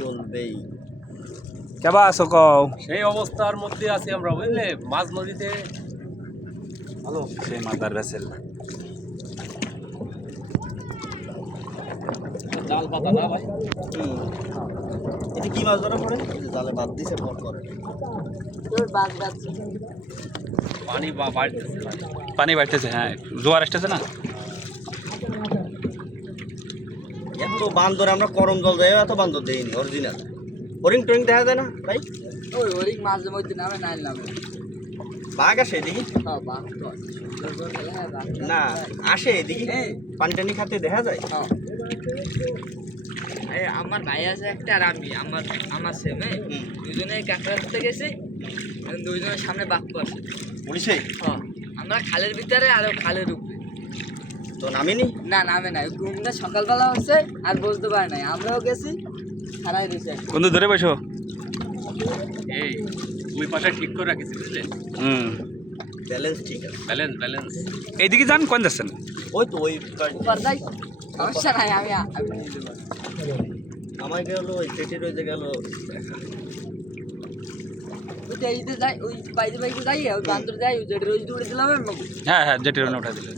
চলবেই। কেবা আছো কও? সেই অবস্থার মধ্যে আছি আমরা, বুঝলে, মাঝ নদীতে। ভালো সেই মাদার ভেসেল। জাল পাতা না ভাই? এটা কি মাছ ধরা পড়ে? জালে বাদ দিছে পর করে। পানি বাড়তেছে ভাই। পানি বাড়তেছে, হ্যাঁ জোয়ার আসতেছে না। এত বান্দর আমরা করম জল দেয়, এত বান্দর দেয়নি অরিজিনাল। হরিং টরিং দেখা যায় না ভাই? ওই হরিং মাঝে মধ্যে নামে নাই নামে। বাঘ আসে এদিকে? হ্যাঁ বাঘ তো আছে। না আসে এদিকে, পানি টানি খাতে দেখা যায়। আমার ভাই আছে একটা আর আমি আমার সেমে দুজনে কাঁকড়া ধরতে গেছি, দুইজনের সামনে বাঘ আছে। পুলিশে আমরা খালের ভিতরে আর খালের উপরে। তো নামিনি? না নামে নাই, ঘুমটা সকালবেলা হচ্ছে আর বুঝতে পারে নাই। আমরাও গেছি হারাই দিয়েছি। বন্ধু ধরে বসো। এই ওই পাশে ঠিক করে রাখিস, বুঝলে, ব্যালেন্স ঠিক আছে। ব্যালেন্স। এইদিকে যান, কোন যাচ্ছেন? ওই তো ওই উপর যাই, সমস্যা নাই, আমি নিয়ে দেবো। আমার গেল ওই চেটির ওই যে গেল। ওই যে এইতে যাই, ওই বাইরে যাই, ওই বান্দর যাই, ওই যেটা রোজ উড়ে দিলাম। হ্যাঁ হ্যাঁ, যেটির উঠে দিলে।